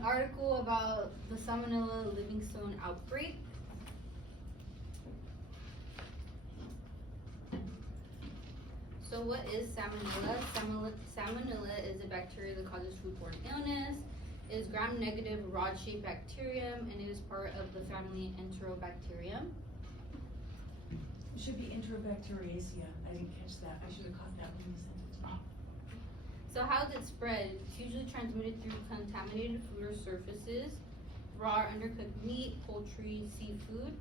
an article about the Salmonella Livingstone outbreak. So what is Salmonella? Salmonella is a bacteria that causes foodborne illness. It is gram-negative rod-shaped bacterium, and it is part of the family Enterobacterium. It should be Enterobacteriaceae. I didn't catch that. I should have caught that when you sent it to me. So how does it spread? It's usually transmitted through contaminated food or surfaces, raw or undercooked meat, poultry, seafood,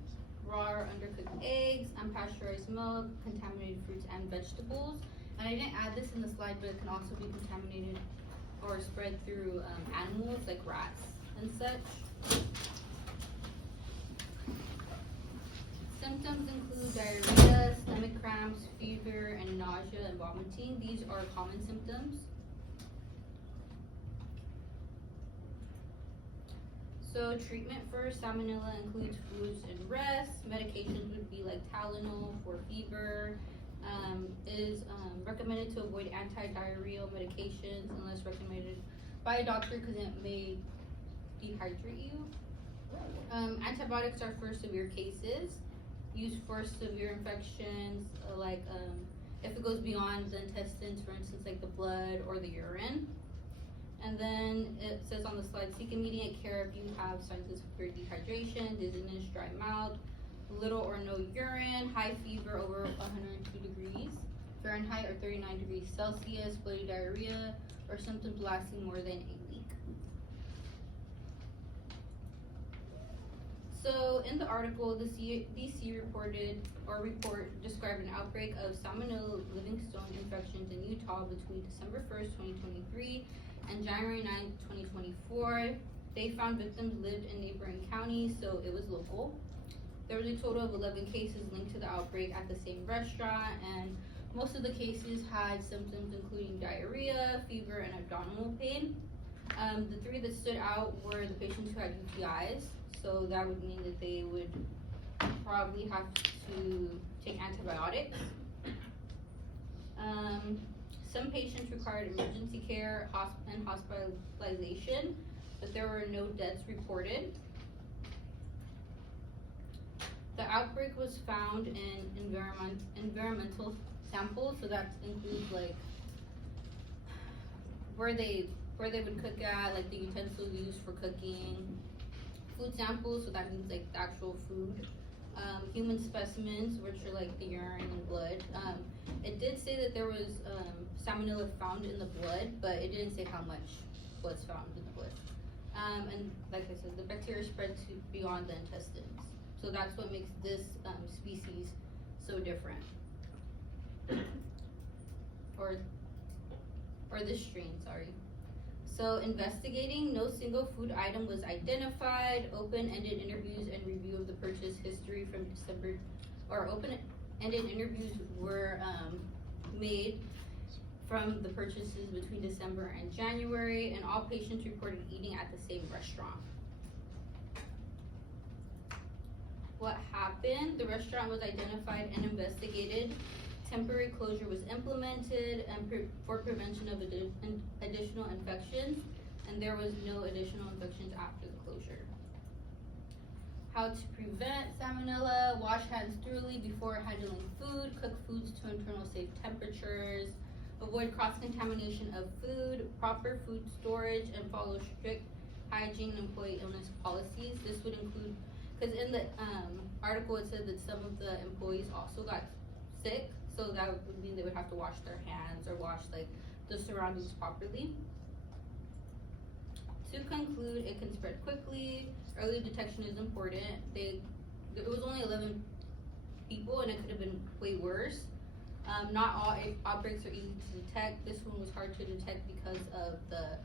raw or undercooked eggs, unpasteurized milk, contaminated fruits and vegetables. And I didn't add this in the slide, but it can also be contaminated or spread through animals like rats and such. Symptoms include diarrhea, stomach cramps, fever, and nausea and vomiting. These are common symptoms. So treatment for Salmonella includes fluids and rest. Medications would be like Tylenol for fever. Is recommended to avoid anti-diarrheal medications unless recommended by a doctor because it may dehydrate you. Antibiotics are for severe cases, used for severe infections like if it goes beyond the intestines, for instance, like the blood or the urine. And then it says on the slide, seek immediate care if you have signs of severe dehydration, dizziness, dry mouth, little or no urine, high fever over 102 degrees Fahrenheit or 39 degrees Celsius, bloody diarrhea, or symptoms lasting more than a week. So in the article, the CDC report described an outbreak of Salmonella Livingstone infections in Utah between December 1st, 2023 and January 9th, 2024. They found victims lived in neighboring counties, so it was local. There was a total of 11 cases linked to the outbreak at the same restaurant, and most of the cases had symptoms including diarrhea, fever, and abdominal pain. The three that stood out were the patients who had UTIs, so that would mean that they would probably have to take antibiotics. Some patients required emergency care and hospitalization, but there were no deaths reported. The outbreak was found in environmental samples, so that includes like where they would cook at, like the utensils used for cooking, food samples, so that means like the actual food, human specimens, which are like the urine and blood. It did say that there was salmonella found in the blood, but it didn't say how much was found in the blood. And like I said, the bacteria spread to beyond the intestines. So that's what makes this species so different. Or this strain, sorry. So investigating, no single food item was identified. Open-ended interviews and review of the purchase history from December, or open-ended interviews were made from the purchases between December and January, and all patients reported eating at the same restaurant. What happened? The restaurant was identified and investigated. Temporary closure was implemented and for prevention of additional infections, and there was no additional infections after the closure. How to prevent Salmonella: wash hands thoroughly before handling food, cook foods to internal safe temperatures, avoid cross-contamination of food, proper food storage, and follow strict hygiene and employee illness policies. This would include, because in the article it said that some of the employees also got sick, so that would mean they would have to wash their hands or wash like the surroundings properly. To conclude, it can spread quickly. Early detection is important. It was only 11 people, and it could have been way worse. Not all outbreaks are easy to detect. This one was hard to detect because of the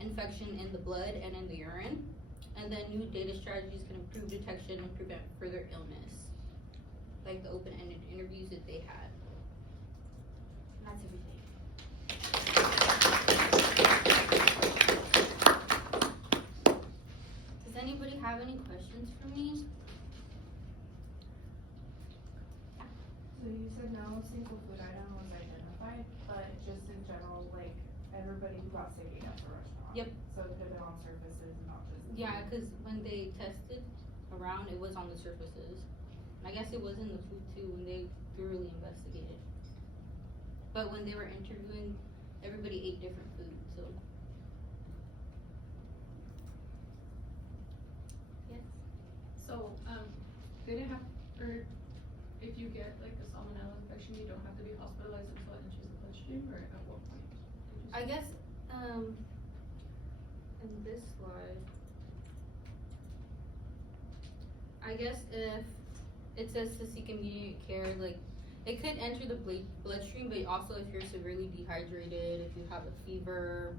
infection in the blood and in the urine. And then new data strategies can improve detection and prevent further illness, like the open-ended interviews that they had. And that's everything. Does anybody have any questions for me? So you said no single food item was identified, but just in general, like everybody who got sick ate at the restaurant. Yep. So it could have been on surfaces, not just. Yeah, because when they tested around, it was on the surfaces. I guess it was in the food too when they thoroughly investigated. But when they were interviewing, everybody ate different food, so. Yes. So, they didn't have, or if you get like a salmonella infection, you don't have to be hospitalized until it enters the bloodstream, or at what point? Did you I say? guess, in this slide, I guess if it says to seek immediate care, like, it could enter the bloodstream, but also if you're severely dehydrated, if you have a fever,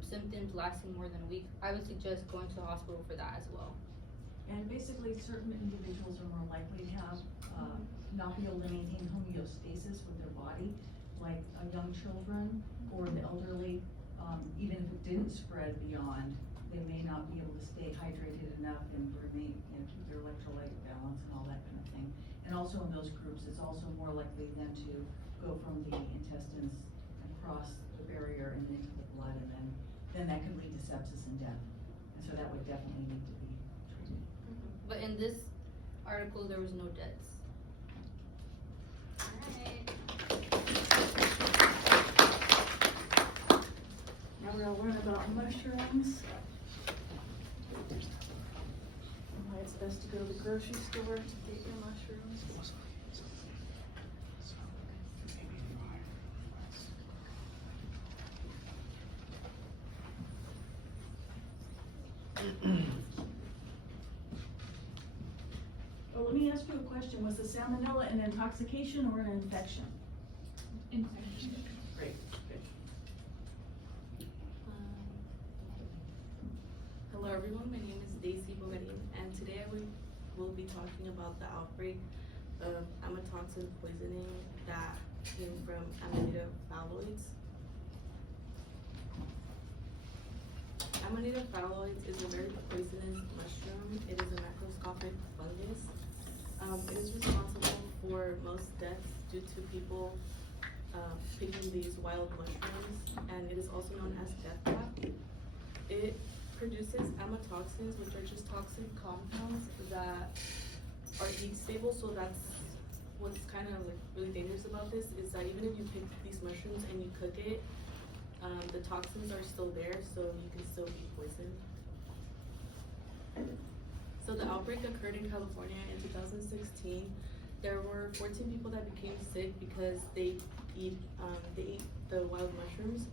symptoms lasting more than a week, I would suggest going to the hospital for that as well. And basically, certain individuals are more likely to have, not be able to maintain homeostasis with their body, like young children or the elderly. Even if it didn't spread beyond, they may not be able to stay hydrated enough and remain, keep their electrolyte balance and all that kind of thing. And also in those groups, it's also more likely then to go from the intestines and cross the barrier and into the blood, and then that could lead to sepsis and death. And so that would definitely need to be treated. But in this article, there was no deaths. Alright. Now we're gonna learn about mushrooms. And why it's best to go to the grocery store to get your mushrooms. Well, let me ask you a question. Was the salmonella an intoxication or an infection? Infection. Great. Hello everyone, my name is Daisy Bogarin, and today will be talking about the outbreak of amatoxin poisoning that came from Amanita phalloides. Amanita phalloides is a very poisonous mushroom. It is a macroscopic fungus. It is responsible for most deaths due to people picking these wild mushrooms, and it is also known as death trap. It produces amatoxins, which are just toxic compounds that are heat stable. So that's what's kind of like really dangerous about this, is that even if you pick these mushrooms and you cook it, the toxins are still there, so you can still be poisoned. So the outbreak occurred in California in 2016. There were 14 people that became sick because they ate the wild mushrooms.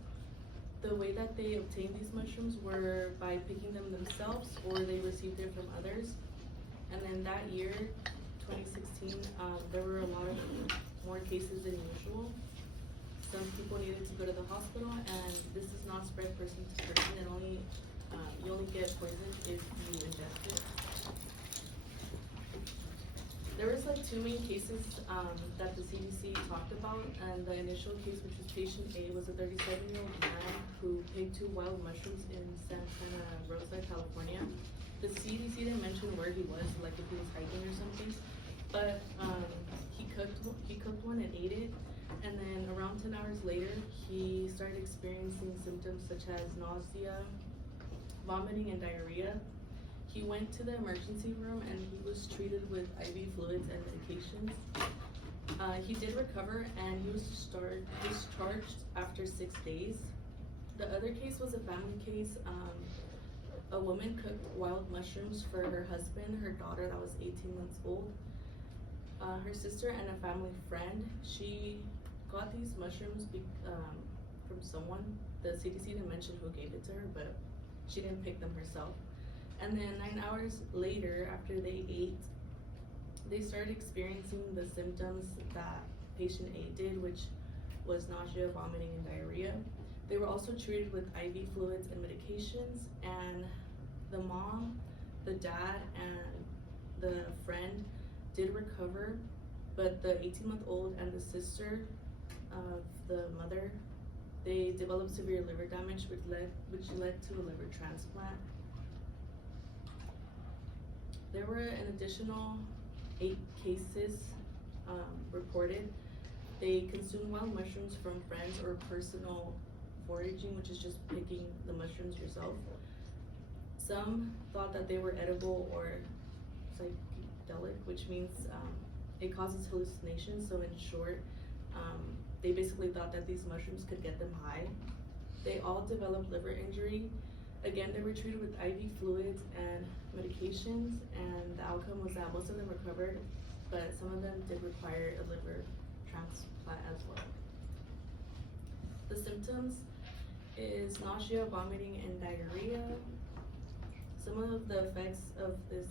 The way that they obtained these mushrooms were by picking them themselves, or they received it from others. And then that year, 2016, there were a lot of more cases than usual. Some people needed to go to the hospital, and this is not spread person to person. It only you only get poisoned if you ingest it. There was like two main cases that the CDC talked about, and the initial case, which was patient A, was a 37-year-old man who picked 2 wild mushrooms in Santa Rosa, California. The CDC didn't mention where he was, like if he was hiking or something, but he cooked one and ate it, and then around 10 hours later, he started experiencing symptoms such as nausea, vomiting, and diarrhea. He went to the emergency room and he was treated with IV fluids and medications. He did recover and he was discharged after 6 days. The other case was a family case. A woman cooked wild mushrooms for her husband, her daughter that was 18 months old, her sister, and a family friend. She got these mushrooms from someone. The CDC didn't mention who gave it to her, but she didn't pick them herself. And then 9 hours later, after they ate, they started experiencing the symptoms that patient A did, which was nausea, vomiting, and diarrhea. They were also treated with IV fluids and medications, and the mom, the dad, and the friend did recover, but the 18-month-old and the sister of the mother, they developed severe liver damage, which led to a liver transplant. There were an additional 8 cases reported. They consumed wild mushrooms from friends or personal foraging, which is just picking the mushrooms yourself. Some thought that they were edible or psychedelic, which means it causes hallucinations. So in short, they basically thought that these mushrooms could get them high. They all developed liver injury. Again, they were treated with IV fluids and medications, and the outcome was that most of them recovered, but some of them did require a liver transplant as well. The symptoms is nausea, vomiting, and diarrhea. Some of the effects of this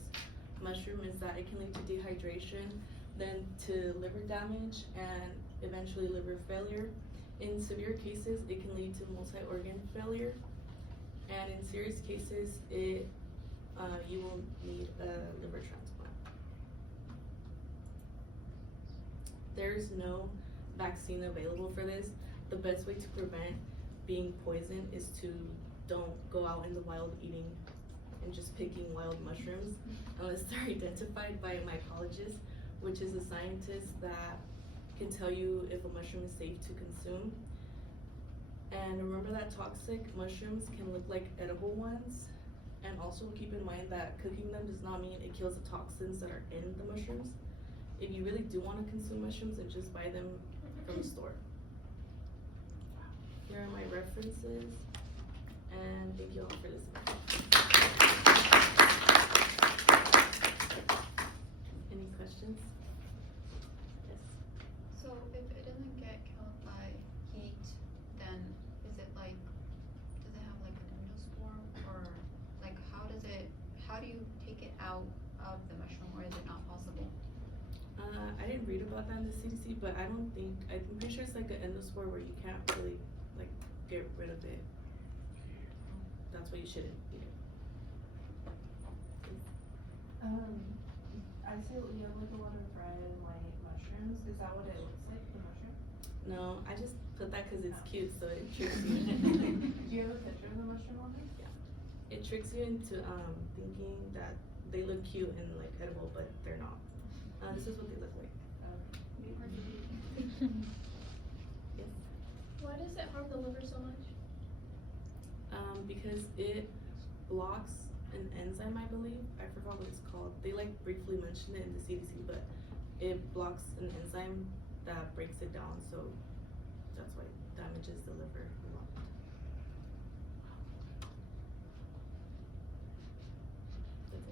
mushroom is that it can lead to dehydration, then to liver damage, and eventually liver failure. In severe cases, it can lead to multi-organ failure, and in serious cases, you will need a liver transplant. There's no vaccine available for this. The best way to prevent being poisoned is to don't go out in the wild eating and just picking wild mushrooms unless they're identified by a mycologist, which is a scientist that can tell you if a mushroom is safe to consume. And remember that toxic mushrooms can look like edible ones. And also keep in mind that cooking them does not mean it kills the toxins that are in the mushrooms. If you really do want to consume mushrooms, then just buy them from the store. Here are my references, and thank you all for listening. Any questions? Yes. So if it doesn't get killed by heat, then is it like, does it have like an endospore, or like how do you take it out of the mushroom, or is it not possible? I didn't read about that in the CDC, but I'm pretty sure it's like an endospore where you can't really like get rid of it. That's why you shouldn't eat it. I see you have like a lot of red and white mushrooms. Is that what it looks like, the mushroom? No, I just put that because it's cute, so it tricks you. Do you have a picture of the mushroom on it? Yeah. It tricks you into thinking that they look cute and like edible, but they're not. This is what they look like. Yes. Why does it harm the liver so much? Because it blocks an enzyme, I believe. I forgot what it's called. They like briefly mentioned it in the CDC, but it blocks an enzyme that breaks it down, so that's why it damages the liver a lot.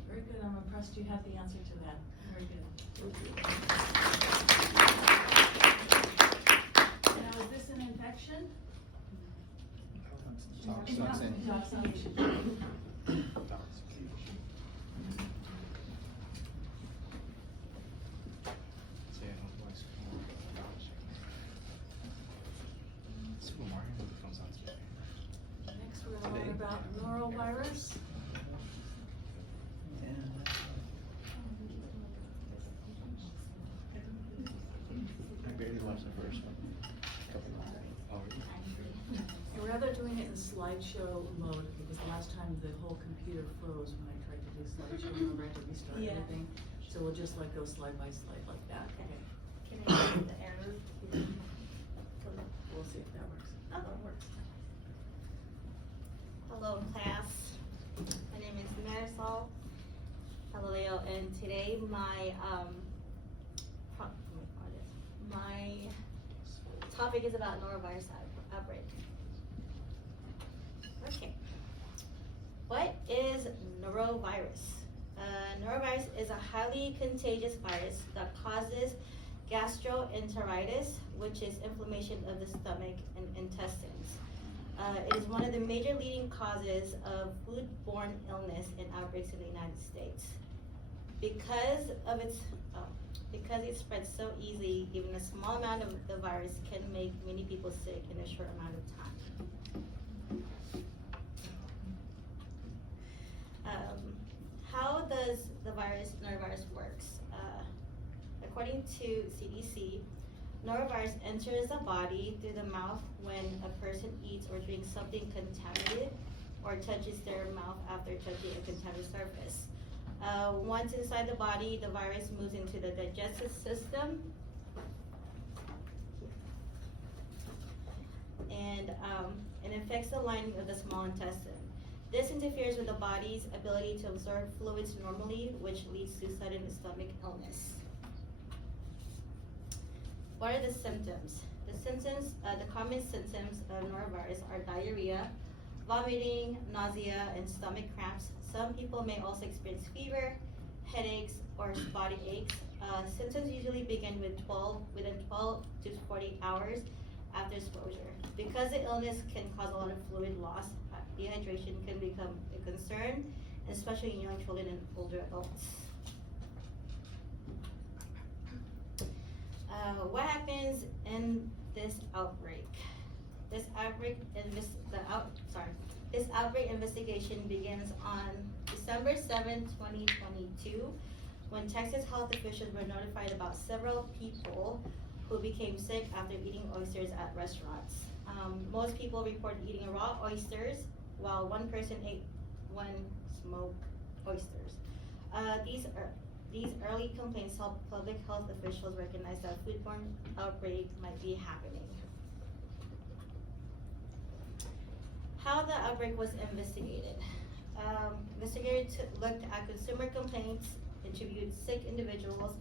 Very good, I'm impressed you have the answer to that. Very good. Thank you. Now, is this an infection? Intoxication. Intoxication. Next, we're gonna learn about norovirus. I barely watched the first one. We're rather doing it in slideshow mode because last time the whole computer froze when I tried to do slideshow mode, I had to restart everything. So we'll just like go slide by slide like that. Okay. Can I see the arrows? We'll see if that works. Oh, it works. Hello, class. My name is Marisol Galileo, and today my topic is about norovirus outbreak. Okay. What is norovirus? Norovirus is a highly contagious virus that causes gastroenteritis, which is inflammation of the stomach and intestines. It is one of the major leading causes of foodborne illness and outbreaks in the United States. Because it spreads so easily, even a small amount of the virus can make many people sick in a short amount of time. How does the norovirus works? According to CDC, norovirus enters the body through the mouth when a person eats or drinks something contaminated or touches their mouth after touching a contaminated surface. Once inside the body, the virus moves into the digestive system, and and infects the lining of the small intestine. This interferes with the body's ability to absorb fluids normally, which leads to sudden stomach illness. What are the symptoms? The common symptoms of norovirus are diarrhea, vomiting, nausea, and stomach cramps. Some people may also experience fever, headaches, or body aches. Symptoms usually begin within 12 to 40 hours after exposure. Because the illness can cause a lot of fluid loss, dehydration can become a concern, especially in young children and older adults. What happens in this outbreak? This outbreak investigation begins on December 7, 2022, when Texas health officials were notified about several people who became sick after eating oysters at restaurants. Most people reported eating raw oysters, while one person ate one smoked oysters. These early complaints helped public health officials recognize that a foodborne outbreak might be happening. How the outbreak was investigated. Investigators looked at consumer complaints, interviewed sick individuals,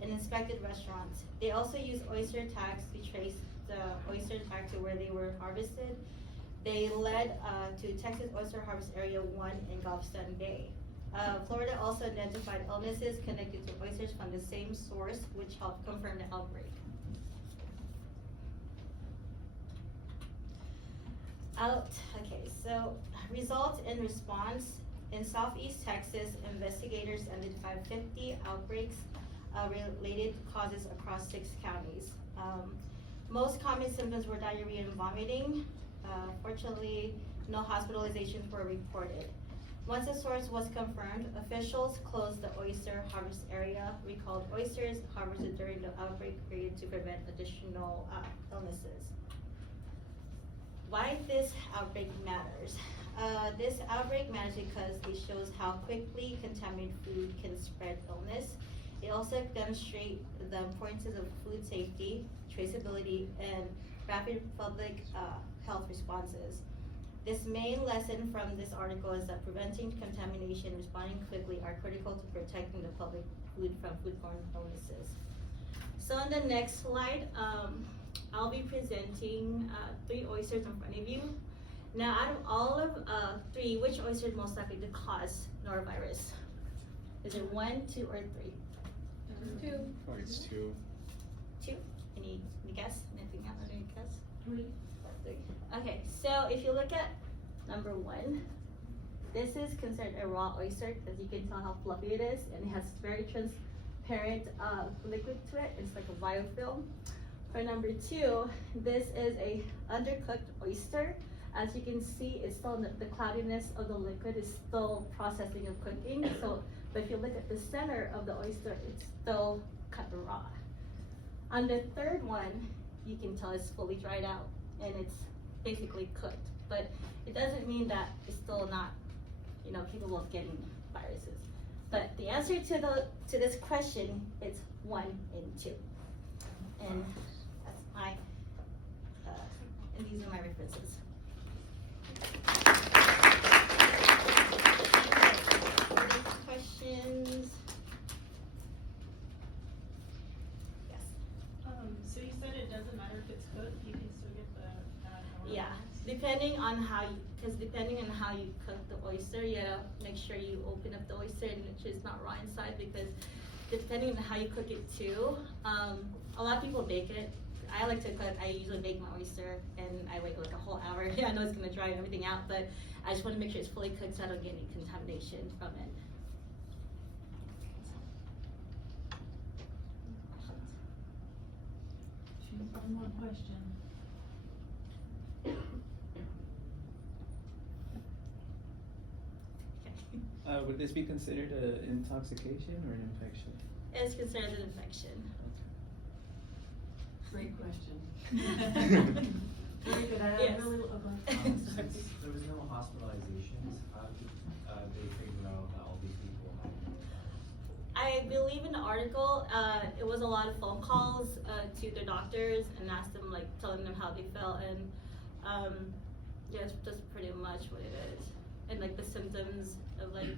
and inspected restaurants. They also used oyster tags to trace the oysters back to where they were harvested. They led to Texas Oyster Harvest Area 1 in Galveston Bay. Florida also identified illnesses connected to oysters from the same source, which helped confirm the outbreak. So results and response. In Southeast Texas, investigators identified 50 outbreaks related causes across 6 counties. Most common symptoms were diarrhea and vomiting. Fortunately, no hospitalizations were reported. Once the source was confirmed, officials closed the oyster harvest area, recalled oysters harvested during the outbreak period to prevent additional illnesses. Why this outbreak matters? This outbreak matters because it shows how quickly contaminated food can spread illness. It also demonstrates the importance of food safety, traceability, and rapid public health responses. This main lesson from this article is that preventing contamination and responding quickly are critical to protecting the public food from foodborne illnesses. So on the next slide, I'll be presenting 3 oysters in front of you. Now, out of all of 3, which oyster is most likely to cause norovirus? Is it 1, 2, or 3? 2. Oh, it's 2. 2? Any guess? Anything else? Any guess? 3. 3. Okay, so if you look at number 1, this is considered a raw oyster because you can tell how fluffy it is, and it has very transparent liquid to it. It's like a biofilm. For number 2, this is a undercooked oyster. As you can see, it's still the cloudiness of the liquid is still processing and cooking. So, but if you look at the center of the oyster, it's still cut raw. On the third one, you can tell it's fully dried out and it's basically cooked. But it doesn't mean that it's still not, capable of getting viruses. But the answer to this question is 1 and 2, and that's my and these are my references. Questions? Yes. So you said it doesn't matter if it's cooked, you can still get the Yeah, depending on how you cook the oyster, you gotta make sure you open up the oyster and it's not raw inside, because depending on how you cook it too, a lot of people bake it. I like to cook. I usually bake my oyster and I wait like a whole hour. Yeah, I know it's gonna dry everything out, but I just want to make sure it's fully cooked so I don't get any contamination from it. Choose one more question. Would this be considered an intoxication or an infection? It's considered an infection. Great question. Very good. Yes. Since there was no hospitalizations, how did they figure out that all these people had norovirus? I believe in the article, it was a lot of phone calls to their doctors and asked them, telling them how they felt, and Yeah, that's pretty much what it is. And like the symptoms of like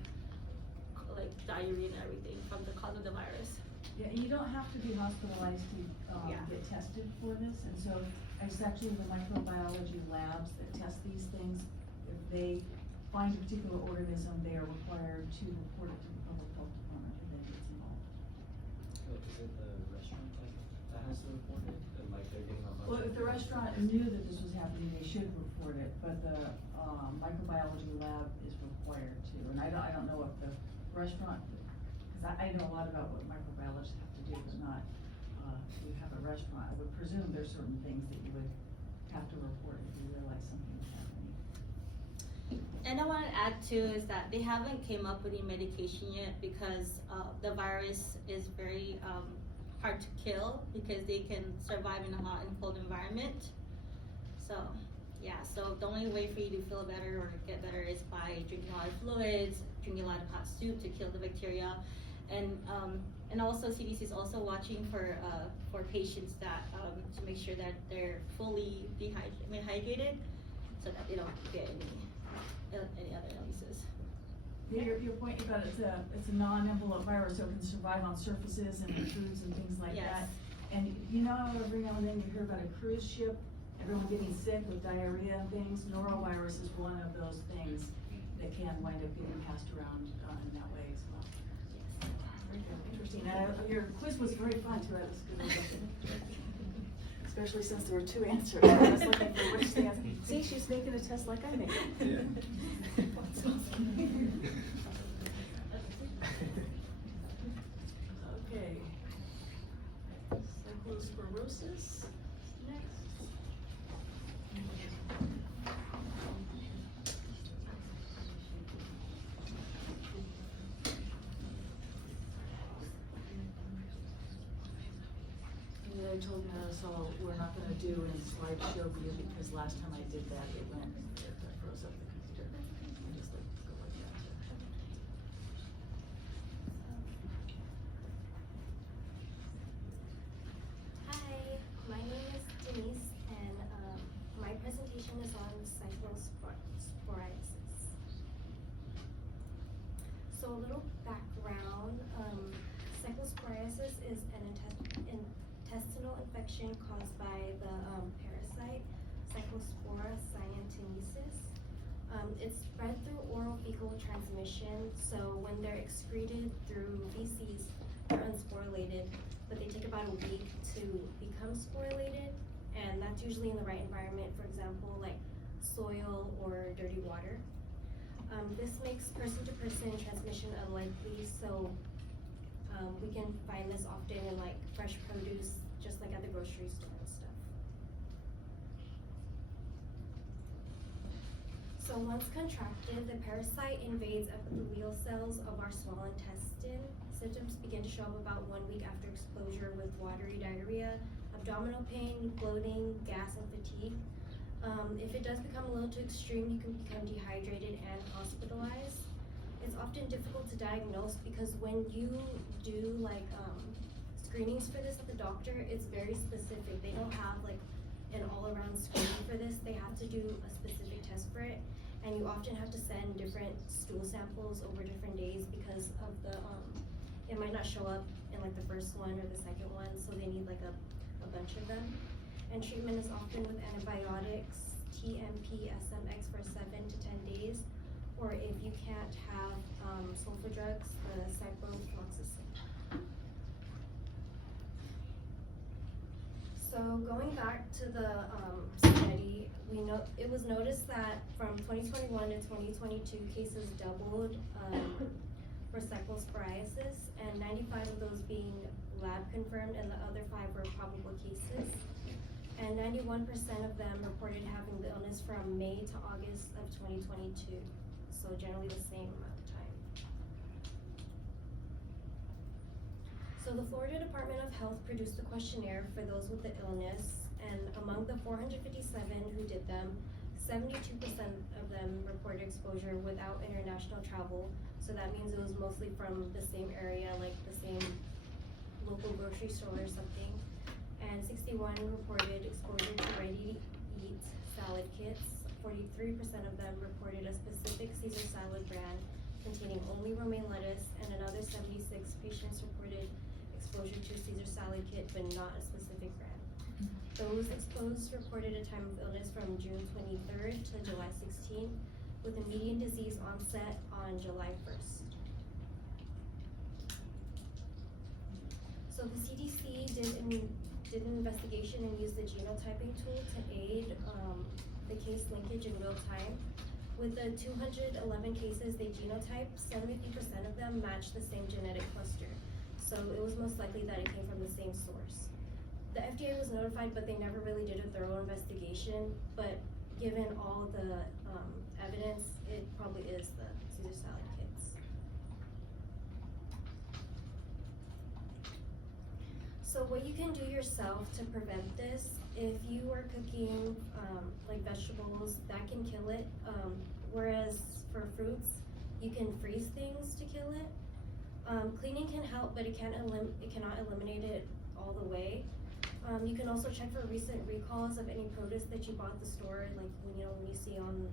diarrhea and everything from the cause of the virus. Yeah, and you don't have to be hospitalized to, Yeah. get tested for this, and so it's actually the microbiology labs that test these things. If they find a particular organism, they are required to report it to the public health department, and then gets involved. So is it the restaurant that has to report it, and like they're getting a bunch Well, of if the restaurant knew that this was happening, they should report it, but the, microbiology lab is required to, and I don't know if the restaurant, cause I know a lot about what microbiologists have to do, but not, if you have a restaurant, I would presume there's certain things that you would have to report if you realize something is happening. And I want to add too is that they haven't came up with any medication yet because the virus is very hard to kill because they can survive in a hot and cold environment. So yeah, so the only way for you to feel better or get better is by drinking a lot of fluids, drinking a lot of hot soup to kill the bacteria, and also CDC is also watching for patients that to make sure that they're fully dehydrated so that they don't get any other illnesses. Your point about it's a non-envelope virus, so it can survive on surfaces and in foods and things like Yes. that. And you know, every now and then you hear about a cruise ship, everyone getting sick with diarrhea and things. Norovirus is one of those things that can wind up getting passed around in that way as well. Very good, interesting. Your quiz was very fun too. It was good. Especially since there were two answers. I was looking for which the answer. See, she's making a test like I make. Yeah. Okay. Cyclosporosis, next. Yeah, I told Marisol we're not gonna do any slideshow view because last time I did that, it froze up the computer. I just like go like that. Hi, my name is Denise, and my presentation is on cyclosporiasis. So a little background, cyclosporiasis is an intestinal infection caused by the parasite Cyclospora cyantenesis. It's spread through oral fecal transmission, so when they're excreted through feces, they're unsporulated, but they take about a week to become sporulated, and that's usually in the right environment, for example, like soil or dirty water. This makes person-to-person transmission unlikely, so we can find this often in like fresh produce, just like at the grocery store and stuff. So once contracted, the parasite invades epithelial cells of our small intestine. Symptoms begin to show up about 1 week after exposure with watery diarrhea, abdominal pain, bloating, gas, and fatigue. If it does become a little too extreme, you can become dehydrated and hospitalized. It's often difficult to diagnose because when you do like screenings for this at the doctor, it's very specific. They don't have like an all-around screening for this. They have to do a specific test for it, and you often have to send different stool samples over different days because of the it might not show up in like the first one or the second one, so they need like a bunch of them. And treatment is often with antibiotics, TMP, SMX for 7 to 10 days, or if you can't have sulfa drugs, the cyprofloxacin. So going back to the study, it was noticed that from 2021 to 2022, cases doubled for cyclosporiasis, and 95 of those being lab confirmed, and the other 5 were probable cases. And 91% of them reported having the illness from May to August of 2022. So generally the same amount of time. So the Florida Department of Health produced a questionnaire for those with the illness, and among the 457 who did them, 72% of them reported exposure without international travel. So that means it was mostly from the same area, like the same local grocery store or something. And 61 reported exposure to ready-to-eat salad kits, 43% of them reported a specific Caesar salad brand containing only romaine lettuce, and another 76 patients reported exposure to a Caesar salad kit but not a specific brand. Those exposed reported a time of illness from June 23rd to July 16th, with a median disease onset on July 1st. So the CDC did an investigation and used the genotyping tool to aid the case linkage in real time. With the 211 cases they genotyped, 73% of them matched the same genetic cluster. So it was most likely that it came from the same source. The FDA was notified, but they never really did a thorough investigation. But given all the evidence, it probably is the Caesar salad kits. So what you can do yourself to prevent this, if you are cooking like vegetables, that can kill it. Whereas for fruits, you can freeze things to kill it. Cleaning can help, but it cannot eliminate it all the way. You can also check for recent recalls of any produce that you bought at the store, like when you see on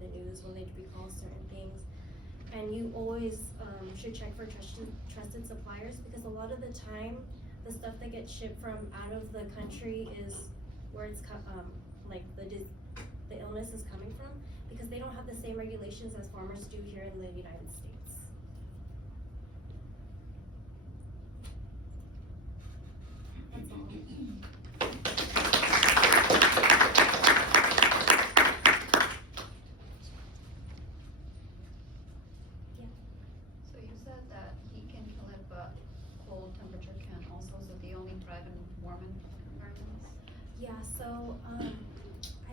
the news when they recall certain things. And you always should check for trusted suppliers, because a lot of the time, the stuff that gets shipped from out of the country is where it's like the illness is coming from, because they don't have the same regulations as farmers do here in the United States. That's all. So you said that heat can kill it, but cold temperature can also, so they only thrive in warm environments? Yeah, so I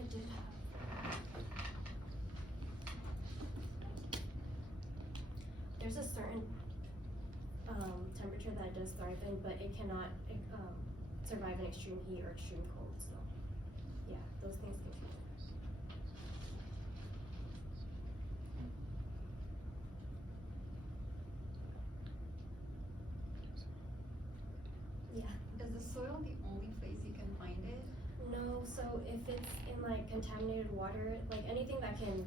did have. There's a certain temperature that it does thrive in, but it cannot survive in extreme heat or extreme cold. So yeah, those things can kill it. Yeah. Is the soil the only place you can find it? No, so if it's in like contaminated water, like anything that can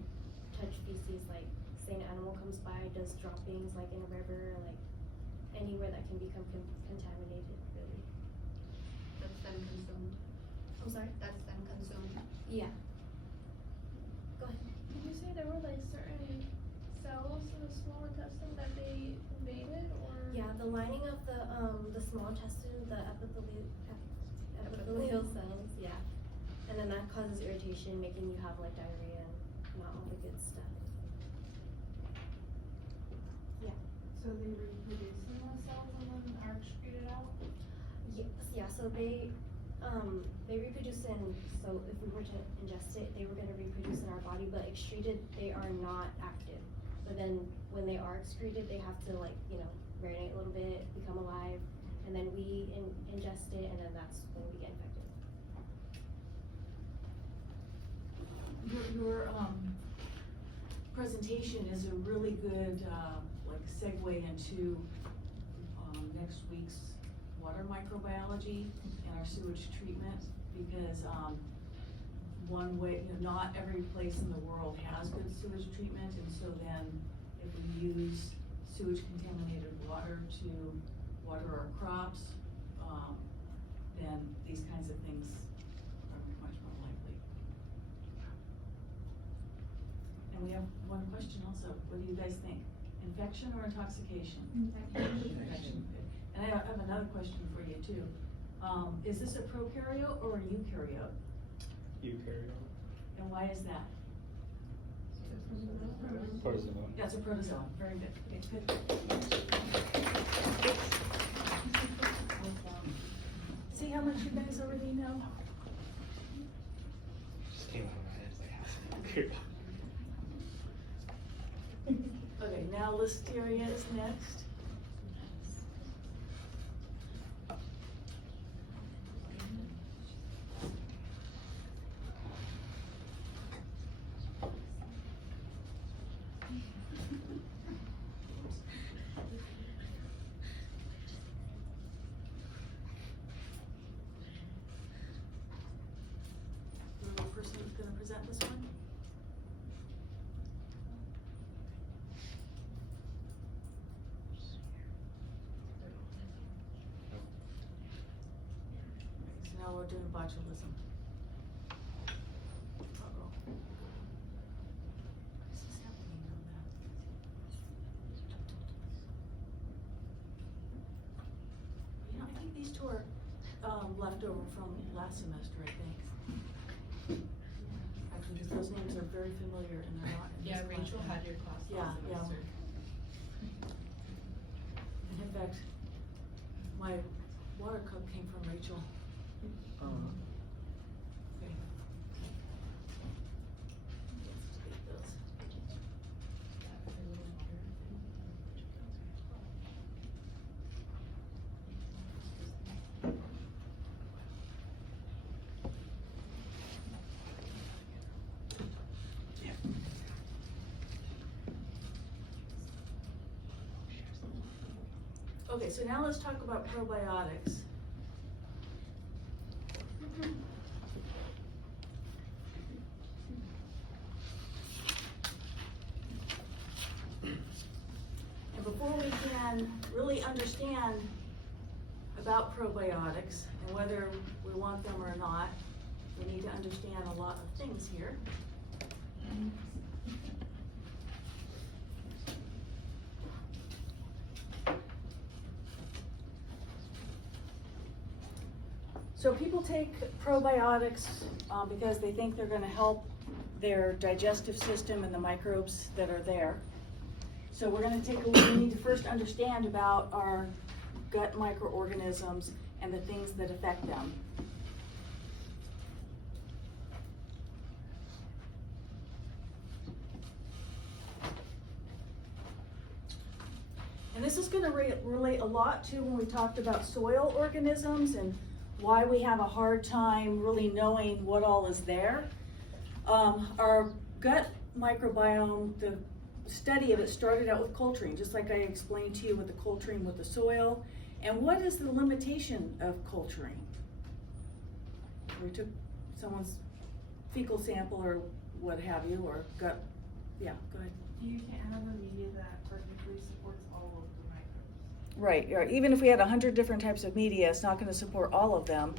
touch feces, like say an animal comes by, does droppings like in a river, like anywhere that can become contaminated, really. That's then consumed? I'm sorry? That's then consumed? Yeah. Go ahead. Did you say there were like certain cells in the small intestine that they invaded, or? Yeah, the lining of the small intestine, the epithelial cells, yeah. And then that causes irritation, making you have like diarrhea and not all the good stuff. Yeah. So they reproduce in those cells and then are excreted out? Yes, yeah, so they reproduce in, so if we were to ingest it, they were gonna reproduce in our body, but excreted, they are not active. But then when they are excreted, they have to like, marinate a little bit, become alive, and then we ingest it, and then that's when we get infected. Your presentation is a really good like segue into next week's water microbiology and our sewage treatment, because one way, not every place in the world has good sewage treatment, and so then if we use sewage contaminated water to water our crops, then these kinds of things are much more likely. And we have one question also. What do you guys think? Infection or intoxication? Infection. And I have another question for you too. Is this a prokaryote or a eukaryote? Eukaryote. And why is that? Protozoan. Yeah, it's a protozoan. Very good. Okay, good. See how much you guys already know? Just came out of my head as I have some. Okay, now listeria is next. The person who's gonna present this one? now we're doing botulism. Uh-oh. What is happening on that? You know, I think these two are, left over from last semester, I think. Actually, because those names are very familiar and they're not in this Yeah, class. Rachel had your class Yeah, last yeah. semester. And in fact, my water cup came from Rachel. Okay. Let's take those. Okay, so now let's talk about probiotics. And before we can really understand about probiotics and whether we want them or not, we need to understand a lot of things here. So people take probiotics because they think they're going to help their digestive system and the microbes that are there. So we're going to take a look. We need to first understand about our gut microorganisms and the things that affect them. And this is going to relate a lot to when we talked about soil organisms and why we have a hard time really knowing what all is there. Our gut microbiome, the study of it started out with culturing, just like I explained to you with the culturing with the soil. And what is the limitation of culturing? We took someone's fecal sample or what have you, or gut, yeah, go ahead. You can't have a media that perfectly supports all of the microbes. Right. Even if we had 100 different types of media, it's not going to support all of them.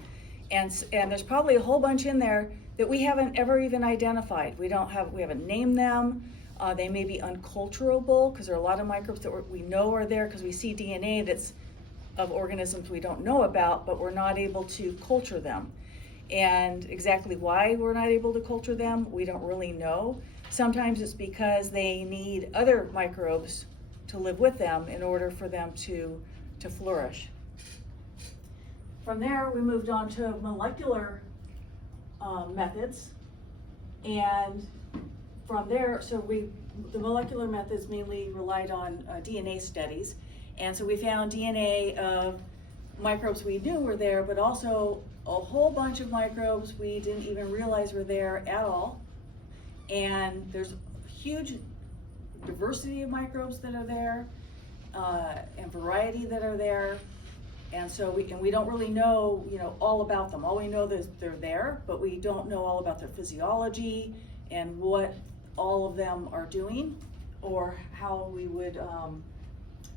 And there's probably a whole bunch in there that we haven't ever even identified. We haven't named them. They may be unculturable because there are a lot of microbes that we know are there because we see DNA that's of organisms we don't know about, but we're not able to culture them. And exactly why we're not able to culture them, we don't really know. Sometimes it's because they need other microbes to live with them in order for them to flourish. From there, we moved on to molecular methods. And from there, the molecular methods mainly relied on DNA studies. And so we found DNA of microbes we knew were there, but also a whole bunch of microbes we didn't even realize were there at all. And there's huge diversity of microbes that are there, and variety that are there. And so we don't really know, all about them. All we know is they're there, but we don't know all about their physiology and what all of them are doing, or how we would,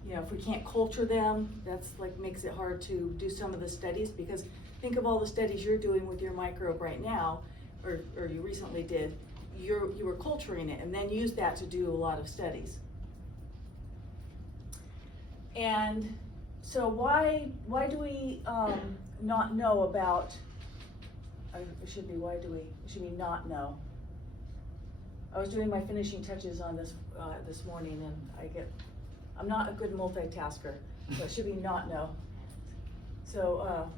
if we can't culture them, that's makes it hard to do some of the studies, because think of all the studies you're doing with your microbe right now, or you recently did. You were culturing it and then used that to do a lot of studies. And so why do we not know about, it should be not know. I was doing my finishing touches on this this morning, and I'm not a good multitasker, so it should be not know. So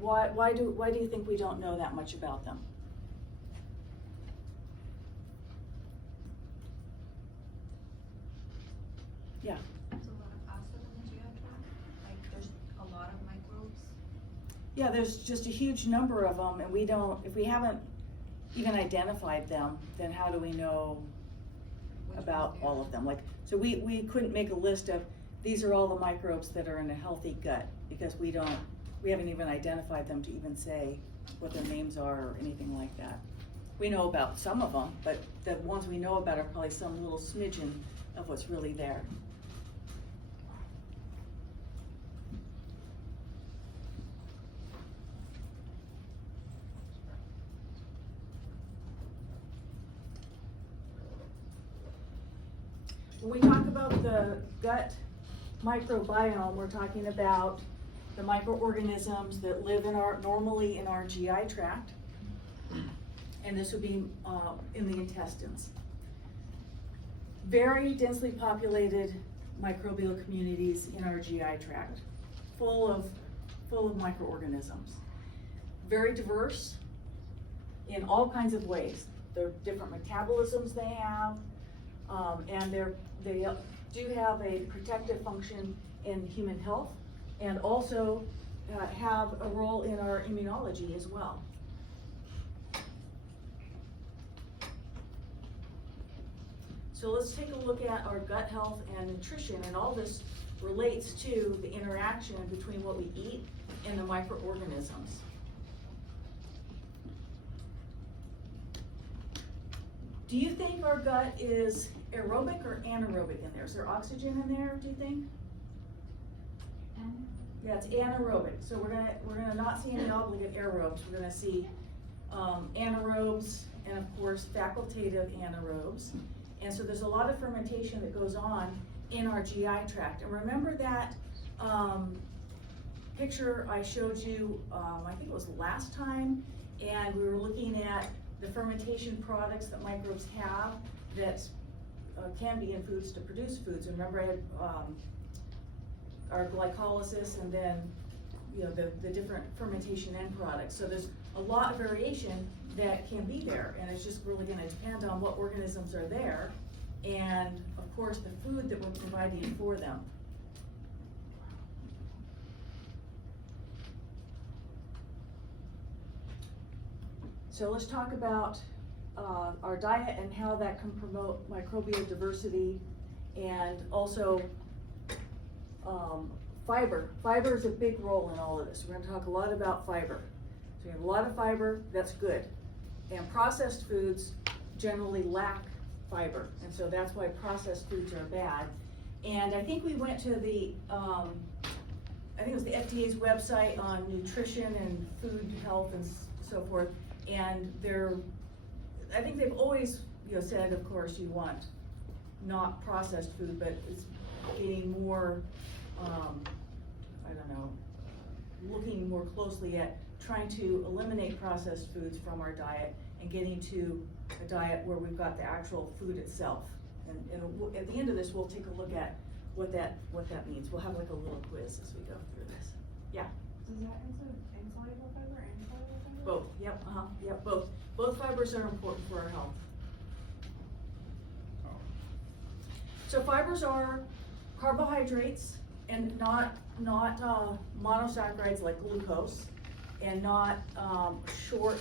why do you think we don't know that much about them? Yeah. There's a lot of acid in the geometry. There's a lot of microbes. Yeah, there's just a huge number of them, and if we haven't even identified them, then how do we know about all of them? So we couldn't make a list of, these are all the microbes that are in a healthy gut, because we haven't even identified them to even say what their names are or anything like that. We know about some of them, but the ones we know about are probably some little smidgen of what's really there. about the gut microbiome, we're talking about the microorganisms that live normally in our GI tract. And this would be in the intestines. Very densely populated microbial communities in our GI tract, full of microorganisms. Very diverse in all kinds of ways. There are different metabolisms they have, and they do have a protective function in human health, and also have a role in our immunology as well. So let's take a look at our gut health and nutrition, and all this relates to the interaction between what we eat and the microorganisms. Do you think our gut is aerobic or anaerobic in there? Is there oxygen in there, do you think? Yeah, it's anaerobic. So we're gonna not see any obligate aerobes. We're gonna see anaerobes and of course facultative anaerobes. And so there's a lot of fermentation that goes on in our GI tract. And remember that picture I showed you, I think it was last time, and we were looking at the fermentation products that microbes have that can be in foods to produce foods. And remember I had our glycolysis and then the different fermentation end products. So there's a lot of variation that can be there, and it's just really going to depend on what organisms are there and of course the food that we're providing for them. So let's talk about our diet and how that can promote microbial diversity, and also fiber. Fiber is a big role in all of this. We're going to talk a lot about fiber. So you have a lot of fiber, that's good. And processed foods generally lack fiber, and so that's why processed foods are bad. And I think we went to the, I think it was the FDA's website on nutrition and food health and so forth, and I think they've always said, of course, you want not processed food, but it's getting more, I don't know, looking more closely at trying to eliminate processed foods from our diet and getting to a diet where we've got the actual food itself. And at the end of this, we'll take a look at what that means. We'll have like a little quiz as we go through this. Yeah? Does that include insoluble fiber and soluble fiber? Both, yep, yep, both. Both fibers are important for our health. So fibers are carbohydrates, and not monosaccharides like glucose, and not short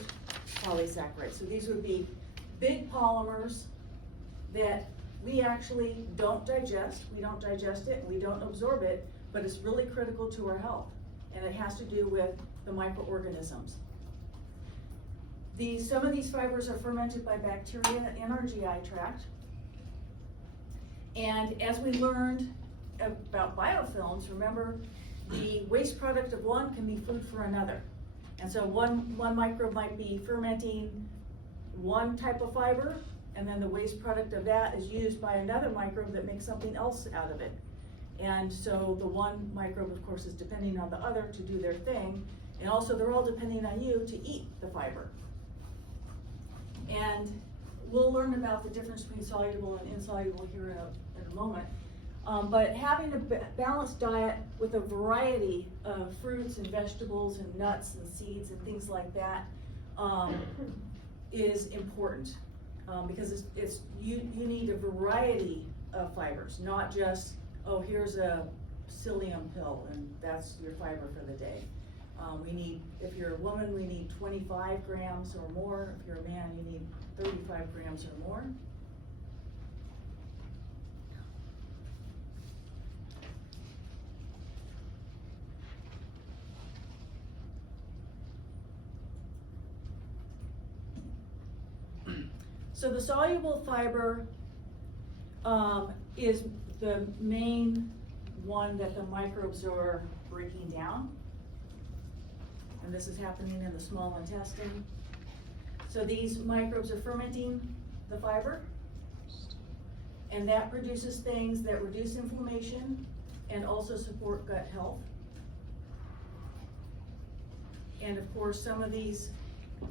polysaccharides. So these would be big polymers that we actually don't digest. We don't digest it, and we don't absorb it, but it's really critical to our health, and it has to do with the microorganisms. Some of these fibers are fermented by bacteria in our GI tract. And as we learned about biofilms, remember, the waste product of one can be food for another. And so one microbe might be fermenting one type of fiber, and then the waste product of that is used by another microbe that makes something else out of it. And so the one microbe, of course, is depending on the other to do their thing, and also they're all depending on you to eat the fiber. And we'll learn about the difference between soluble and insoluble here in a moment. But having a balanced diet with a variety of fruits and vegetables and nuts and seeds and things like that is important, because you need a variety of fibers, not just, oh, here's a psyllium pill and that's your fiber for the day. If you're a woman, we need 25 grams or more. If you're a man, you need 35 grams or more. So the soluble fiber is the main one that the microbes are breaking down. And this is happening in the small intestine. So these microbes are fermenting the fiber. And that produces things that reduce inflammation and also support gut health. And of course, some of these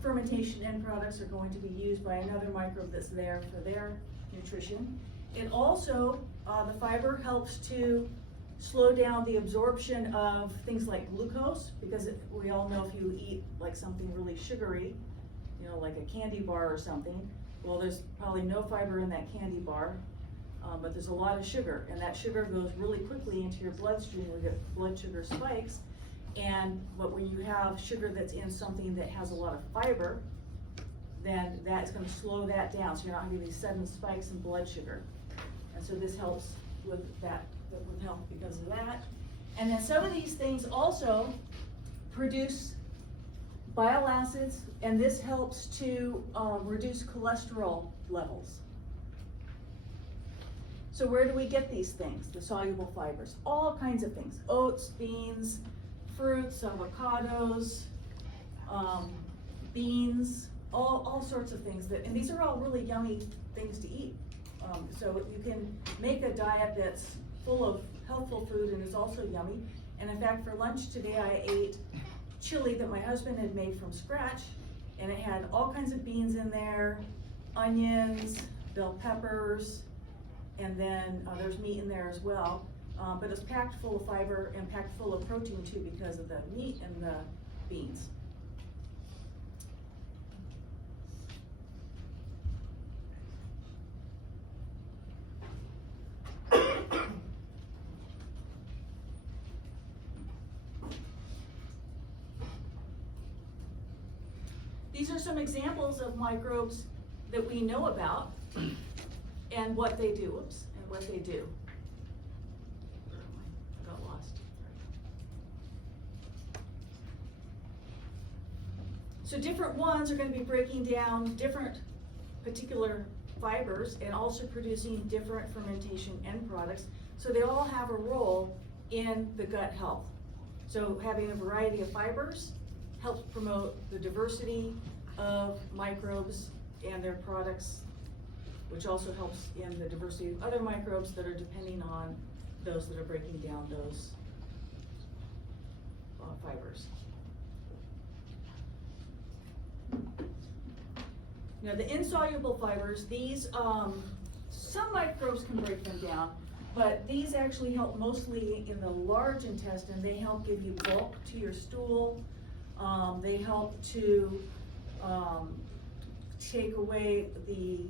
fermentation end products are going to be used by another microbe that's there for their nutrition. It also, the fiber helps to slow down the absorption of things like glucose, because we all know if you eat like something really sugary, you know, like a candy bar or something, well, there's probably no fiber in that candy bar, but there's a lot of sugar, and that sugar goes really quickly into your bloodstream. We get blood sugar spikes, but when you have sugar that's in something that has a lot of fiber, then that's going to slow that down, so you're not having these sudden spikes in blood sugar. And so this helps with that, with health because of that. And then some of these things also produce bile acids, and this helps to reduce cholesterol levels. So where do we get these things, the soluble fibers? All kinds of things: oats, beans, fruits, avocados, beans, all sorts of things and these are all really yummy things to eat. So you can make a diet that's full of healthful food and is also yummy. And in fact, for lunch today, I ate chili that my husband had made from scratch, and it had all kinds of beans in there, onions, bell peppers, and then there's meat in there as well. But it's packed full of fiber and packed full of protein too, because of the meat and the beans. These are some examples of microbes that we know about and what they do. Oops, and what they do. I got lost. So different ones are going to be breaking down different particular fibers and also producing different fermentation end products. So they all have a role in the gut health. So having a variety of fibers helps promote the diversity of microbes and their products, which also helps in the diversity of other microbes that are depending on those that are breaking down those fibers. Now the insoluble fibers, these, some microbes can break them down, but these actually help mostly in the large intestine. They help give you bulk to your stool. They help to take away the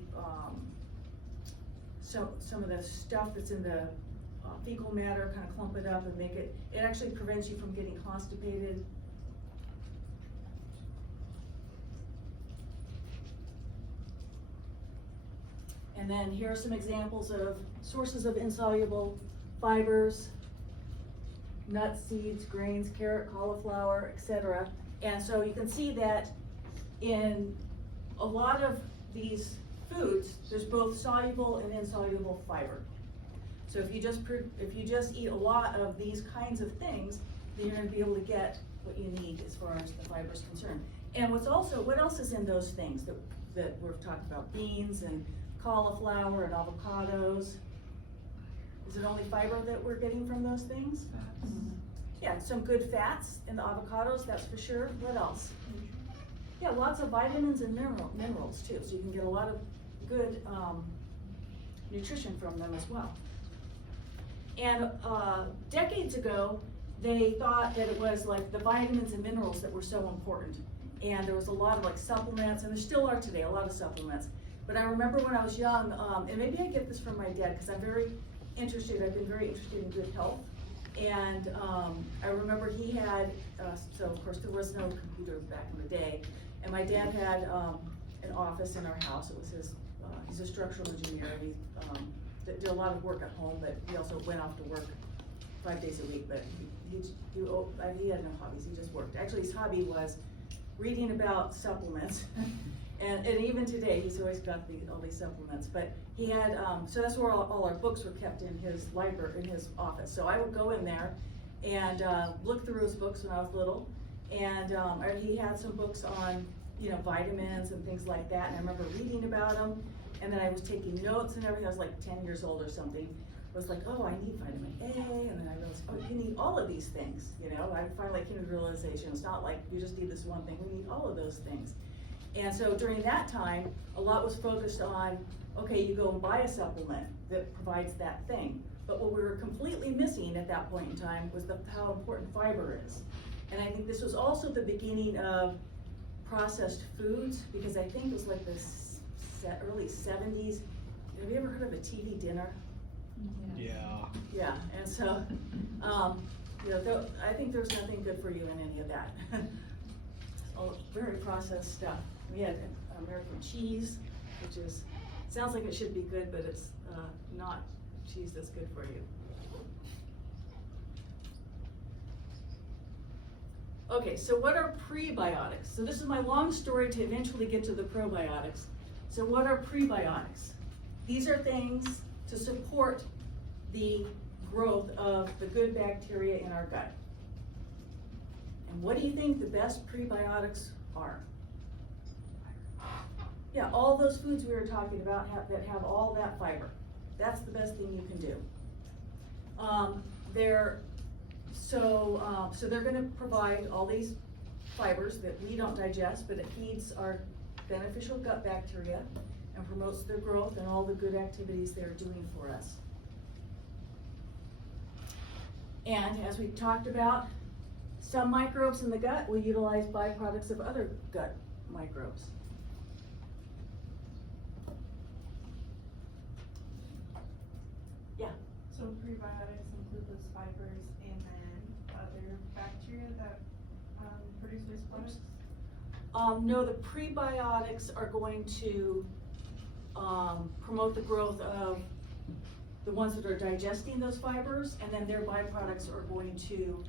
some of the stuff that's in the fecal matter, kind of clump it up and make it. It actually prevents you from getting constipated. And then here are some examples of sources of insoluble fibers: nuts, seeds, grains, carrot, cauliflower, etc. And so you can see that in a lot of these foods, there's both soluble and insoluble fiber. So if you just eat a lot of these kinds of things, then you're going to be able to get what you need as far as the fiber is concerned. And what else is in those things that we've talked about? Beans and cauliflower and avocados. Is it only fiber that we're getting from those things? Yeah, some good fats in the avocados, that's for sure. What else? Yeah, lots of vitamins and minerals too, so you can get a lot of good nutrition from them as well. And decades ago, they thought that it was like the vitamins and minerals that were so important. And there was a lot of like supplements, and there still are today, a lot of supplements. But I remember when I was young, and maybe I get this from my dad, because I've been very interested in good health. And I remember he had, so of course there was no computers back in the day, and my dad had an office in our house. It was his, he's a structural engineer, and he did a lot of work at home, but he also went off to work 5 days a week, but he had no hobbies, he just worked. Actually, his hobby was reading about supplements. And even today, he's always got all these supplements. But he had, so that's where all our books were kept, in his library, in his office. So I would go in there and look through his books when I was little. And he had some books on, vitamins and things like that. And I remember reading about them. and then I was taking notes and everything, I was like 10 years old or something. I was like, oh, I need vitamin A, and then I realized, oh, you need all of these things, you know? I finally came to the realization, it's not like you just need this one thing, we need all of those things. And so during that time, a lot was focused on, okay, you go and buy a supplement that provides that thing. But what we were completely missing at that point in time was how important fiber is. And I think this was also the beginning of processed foods, because I think it was like the early 70s. Have you ever heard of a TV dinner? Yeah. Yeah, and so, you know, I think there's nothing good for you in any of that. All very processed stuff. We had American cheese, which is, sounds like it should be good, but it's not cheese that's good for you. Okay, so what are prebiotics? So this is my long story to eventually get to the probiotics. So what are prebiotics? These are things to support the growth of the good bacteria in our gut. And what do you think the best prebiotics are? Yeah, all those foods we were talking about that have all that fiber. That's the best thing you can do. So they're going to provide all these fibers that we don't digest, but it feeds our beneficial gut bacteria and promotes their growth and all the good activities they're doing for us. And as we talked about, some microbes in the gut will utilize byproducts of other gut microbes. Yeah. So prebiotics include those fibers and then other bacteria that produce waste products? No, the prebiotics are going to promote the growth of the ones that are digesting those fibers, and then their byproducts are going to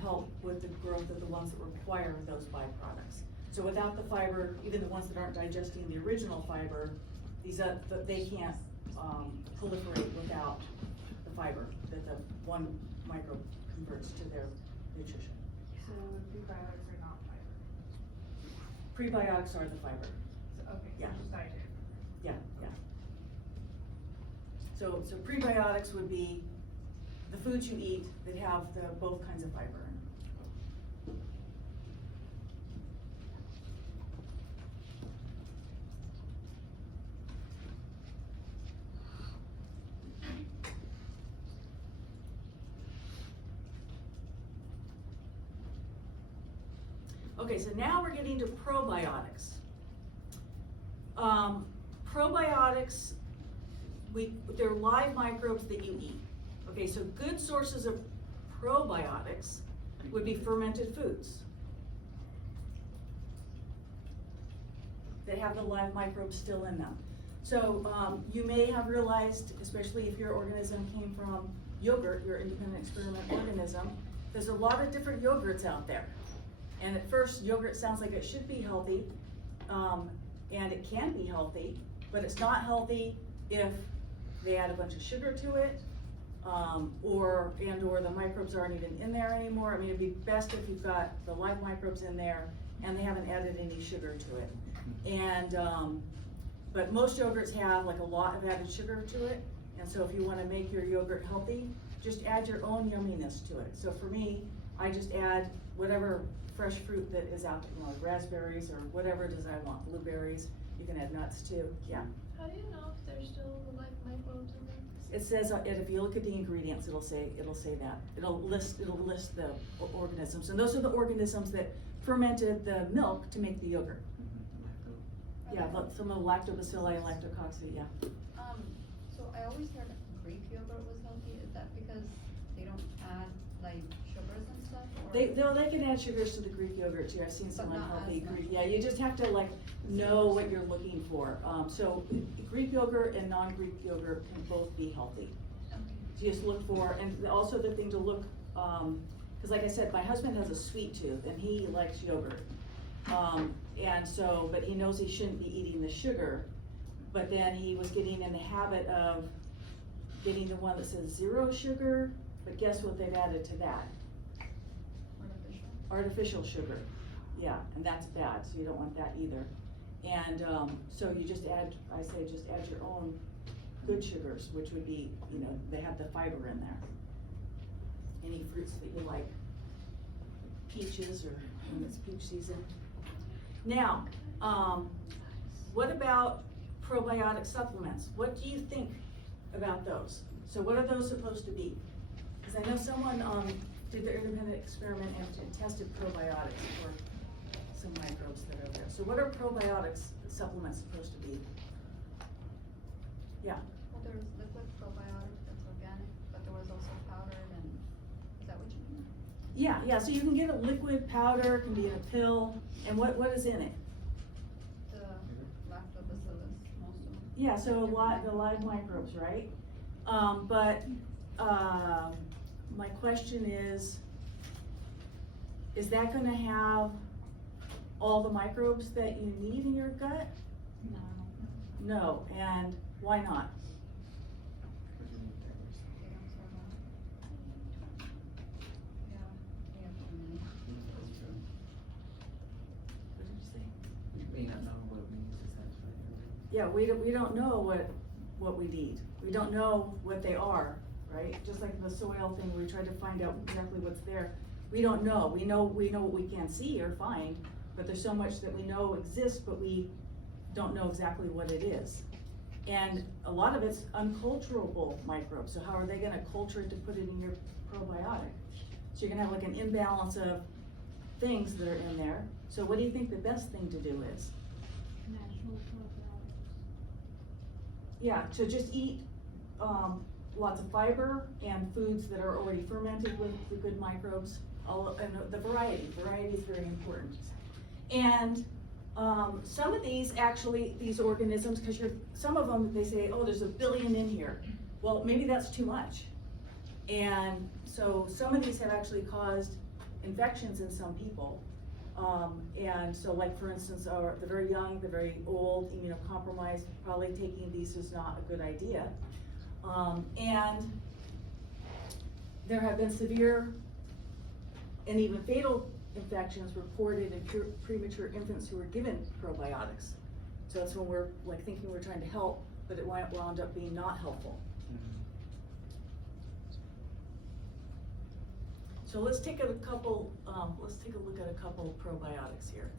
help with the growth of the ones that require those byproducts. So without the fiber, even the ones that aren't digesting the original fiber, they can't proliferate without the fiber that the one microbe converts to their nutrition. So prebiotics are not fiber? Prebiotics are the fiber. So, okay, Yeah. so just dietary. Yeah, yeah. So prebiotics would be the foods you eat that have both kinds of fiber in them. Okay, so now we're getting to probiotics. Probiotics, they're live microbes that you eat. Okay, so good sources of probiotics would be fermented foods that have the live microbes still in them. So you may have realized, especially if your organism came from yogurt, your independent experiment organism, there's a lot of different yogurts out there. And at first, yogurt sounds like it should be healthy, and it can be healthy, but it's not healthy if they add a bunch of sugar to it, or the microbes aren't even in there anymore. I mean, it'd be best if you've got the live microbes in there and they haven't added any sugar to it. And but most yogurts have like a lot of added sugar to it, and so if you want to make your yogurt healthy, just add your own yumminess to it. So for me, I just add whatever fresh fruit that is out there, you know, like raspberries or whatever it is I want, blueberries. You can add nuts too. Yeah. How do you know if there's still like microbes in there? It says, if you look at the ingredients, it'll say that. It'll list the organisms, and those are the organisms that fermented the milk to make the yogurt. Yeah, but some of the lactobacilli and lactococci, yeah. So I always heard Greek yogurt was healthy. Is that because they don't add like sugars and stuff? Or? They can add sugars to the Greek yogurt too. I've seen some But not unhealthy as much. Greek. Yeah, you just have to like know what you're looking for. So Greek yogurt and non-Greek yogurt can both be healthy. Okay. So you just look for, and also the thing to look, because like I said, my husband has a sweet tooth and he likes yogurt. And so, but he knows he shouldn't be eating the sugar, but then he was getting in the habit of getting the one that says 0 sugar, but guess what they've added to that? Artificial sugar. Yeah, and that's bad, so you don't want that either. And, so you just add, I say just add your own good sugars, which would be, you know, they have the fiber in there. Any fruits that you like, peaches or when it's peach season. Now, what about probiotic supplements? What do you think about those? So what are those supposed to be? Because I know someone, did their independent experiment and tested probiotics for some microbes that are there. So what are probiotics supplements supposed to be? Yeah. Well, there was liquid probiotic that's organic, but there was also powdered and, is that what you mean? Yeah, so you can get a liquid powder, it can be in a pill, and what is in it? The lactobacillus, most of them. Yeah, so the live microbes, right? My question is that gonna have all the microbes that you need in your gut? No. No, and why not? They don't serve them. Yeah, we have too many. That's true. What did you say? We may not know what we need to satisfy. Yeah, we don't know what we need. We don't know what they are, right? Just like the soil thing, we tried to find out exactly what's there. We don't know. We know what we can see or find, but there's so much that we know exists, but we don't know exactly what it is. And a lot of it's unculturable microbes. So how are they gonna culture it to put it in your probiotic? So you're gonna have like an imbalance of things that are in there. So what do you think the best thing to do is? Natural probiotics. Yeah, to just eat lots of fiber and foods that are already fermented with the good microbes. And the variety is very important. And some of these actually, these organisms, because some of them, they say, oh, there's 1 billion in here. Well, maybe that's too much. And so some of these have actually caused infections in some people. And so like for instance, the very young, the very old, immunocompromised, probably taking these is not a good idea. And there have been severe and even fatal infections reported in premature infants who were given probiotics. So that's when we're like thinking we're trying to help, but it wound up being not helpful. So let's take a look at a couple of probiotics here.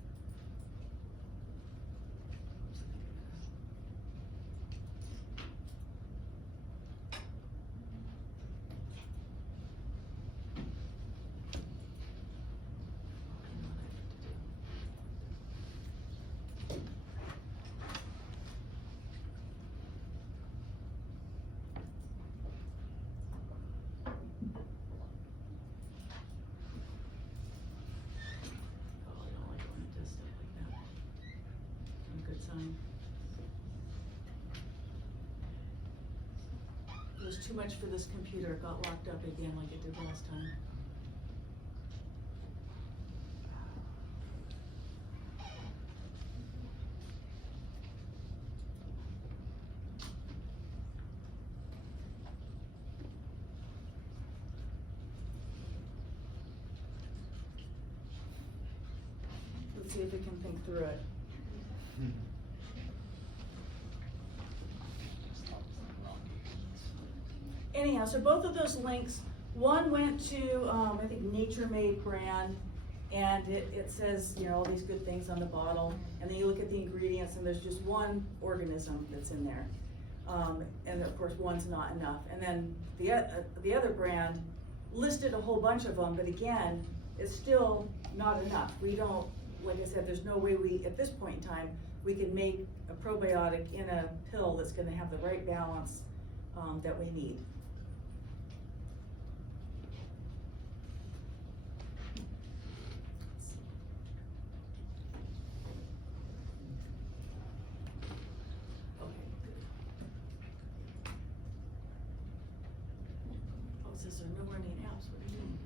It was too much for this computer, it got locked up again like it did last time. Let's see if we can think through it. Anyhow, so both of those links, one went to, I think Nature Made brand, and it says, all these good things on the bottle, and then you look at the ingredients and there's just one organism that's in there. And of course one's not enough. And then the other brand listed a whole bunch of them, but again, it's still not enough. We don't, like I said, there's no way at this point in time, we can make a probiotic in a pill that's gonna have the right balance that we need. Says there are no running apps. What are you doing?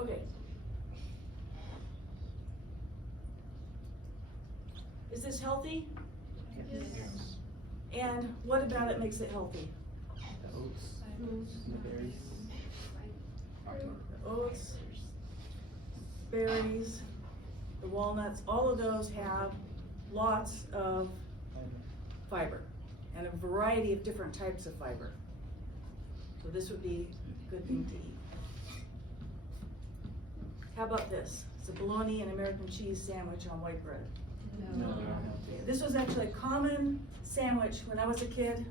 Okay. Is this healthy? Yes. And what about it makes it healthy? The oats, the berries. The oats, berries, the walnuts, all of those have lots of fiber and a variety of different types of fiber. So this would be a good thing to eat. How about this? It's a bologna and American cheese sandwich on white bread. No. Okay, this was actually a common sandwich when I was a kid.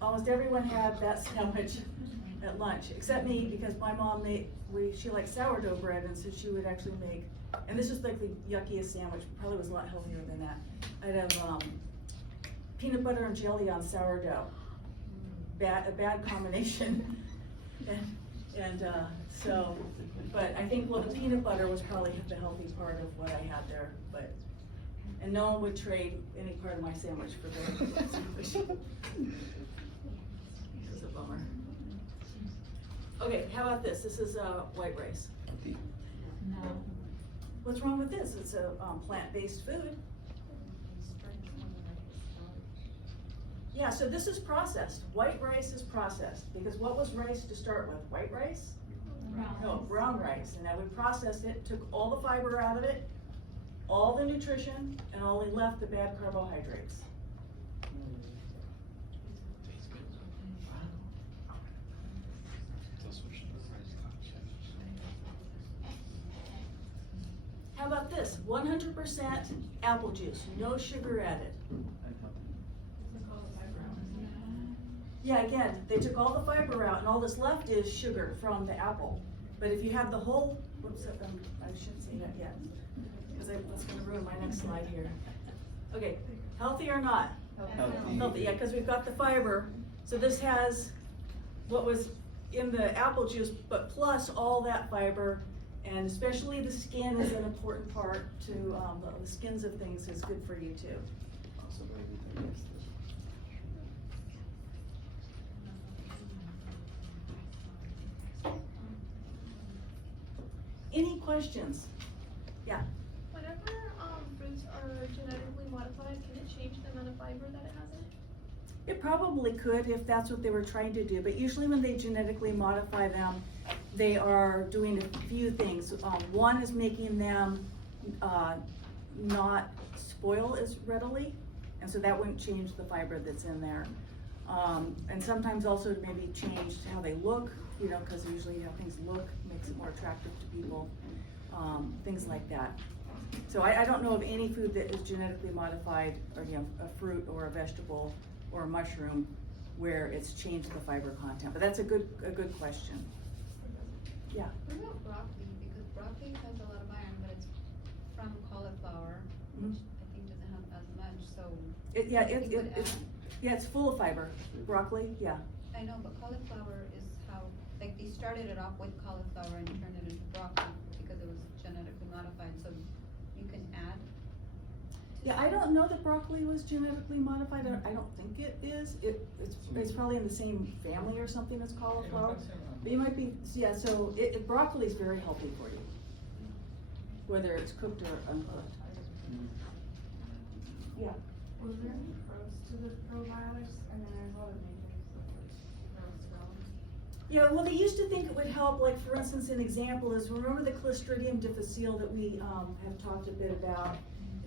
Almost everyone had that sandwich at lunch, except me, because my mom she liked sourdough bread, and so she would actually make, and this was like the yuckiest sandwich, probably was a lot healthier than that. I'd have peanut butter and jelly on sourdough. A bad combination. So, but I think, well, the peanut butter was probably the healthy part of what I had there, and no one would trade any part of my sandwich for their sandwich. This is a bummer. Okay, how about this? This is white rice. Healthy. No. What's wrong with this? It's a plant-based food. Yeah, so this is processed. White rice is processed, because what was rice to start with? White rice? No, brown rice. And now we processed it, took all the fiber out of it, all the nutrition, and only left the bad carbohydrates. How about this? 100% apple juice, no sugar added. Yeah, again, they took all the fiber out, and all that's left is sugar from the apple. But if you have the whole, whoops, I shouldn't say that yet, because that's going to ruin my next slide here. Okay, healthy or not? Healthy. Healthy, yeah, because we've got the fiber. So this has what was in the apple juice, but plus all that fiber, and especially the skin is an important part to, the skins of things is good for you too. Any questions? Yeah. Whenever fruits are genetically modified, can it change the amount of fiber that it has in it? It probably could if that's what they were trying to do, but usually when they genetically modify them, they are doing a few things. One is making them not spoil as readily, and so that wouldn't change the fiber that's in there. And sometimes also to maybe change how they look, because usually how things look makes it more attractive to people, things like that. So I don't know of any food that is genetically modified, or a fruit or a vegetable or a mushroom where it's changed the fiber content. But that's a good question. Yeah. What about broccoli? Because broccoli has a lot of iron, but it's from cauliflower, Mhm. which I think doesn't have as much, so. It's full of fiber. Broccoli, yeah. I know, but cauliflower is how, like, they started it off with cauliflower and turned it into broccoli because it was genetically modified, so you can add. Yeah, I don't know that broccoli was genetically modified. I don't think it is. It's probably in the same family or something as cauliflower. But you might be, yeah, so broccoli is very healthy for you, whether it's cooked or uncooked. Yeah. Was there any pros to the probiotics? And then there's a lot of negatives that was wrong. Yeah, well, they used to think it would help, like, for instance, an example is, remember the Clostridium difficile that we have talked a bit about?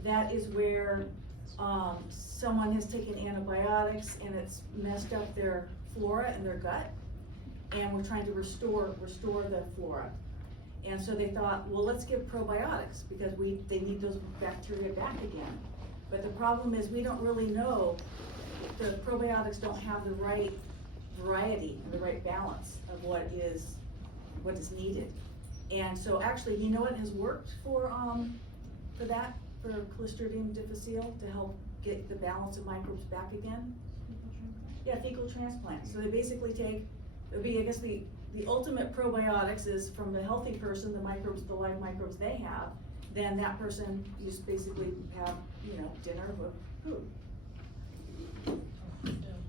That is where someone has taken antibiotics and it's messed up their flora in their gut, and we're trying to restore the flora. And so they thought, well, let's give probiotics because they need those bacteria back again. But the problem is we don't really know, the probiotics don't have the right variety and the right balance of what is needed. And so actually, it has worked for Clostridium difficile to help get the balance of microbes back again. Yeah, fecal transplant. So they basically take, it would be, I guess the ultimate probiotics is from the healthy person, the live microbes they have, then that person, you just basically have, dinner with food.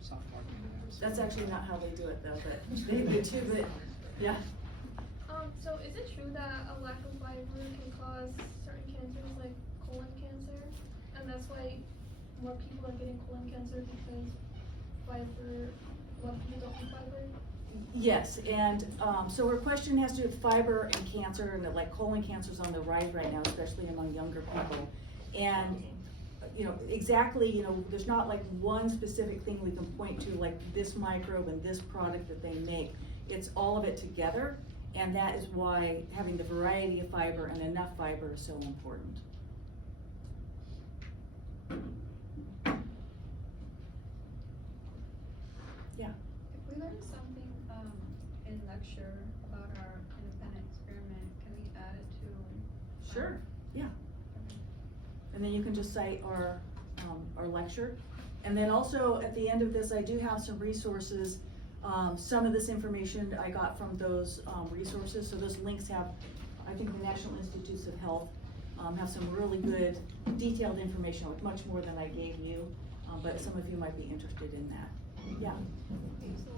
Soft market. That's actually not how they do it though, but they do too, but yeah. So is it true that a lack of fiber can cause certain cancers like colon cancer? And that's why more people are getting colon cancer because fiber, a lot of people don't eat fiber? Yes, and, so her question has to do with fiber and cancer, and like colon cancer's on the rise right now, especially among younger people. And, you know, exactly, you know, there's not like one specific thing we can point to, like this microbe and this product that they make. It's all of it together, and that is why having the variety of fiber and enough fiber is so important. Yeah. If we learn something, in lecture about our independent experiment, can we add it to? Sure, yeah. And then you can just cite our lecture. And then also at the end of this, I do have some resources. Some of this information I got from those resources. So those links have, I think the National Institutes of Health have some really good detailed information, with much more than I gave you. But some of you might be interested in that. Yeah. Okay, so,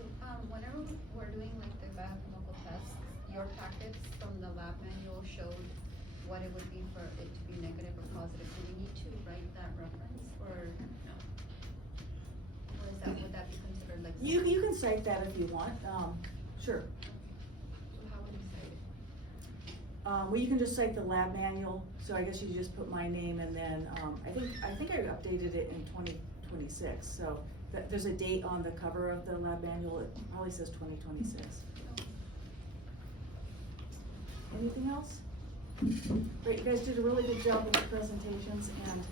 whenever we're doing like the biochemical tests, your packets from the lab manual showed what it would be for it to be negative or positive. Do we need to write that reference, or no? Or is that, would that be considered like? You can cite that if you want. Sure. So how would you cite it? Well, you can just cite the lab manual. So I guess you just put my name, and then I think I updated it in 2026. So there's a date on the cover of the lab manual. It probably says 2026. Anything else? Great, you guys did a really good job with the presentations, and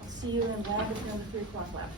I'll see you in lab if you're in the 3 o'clock lab.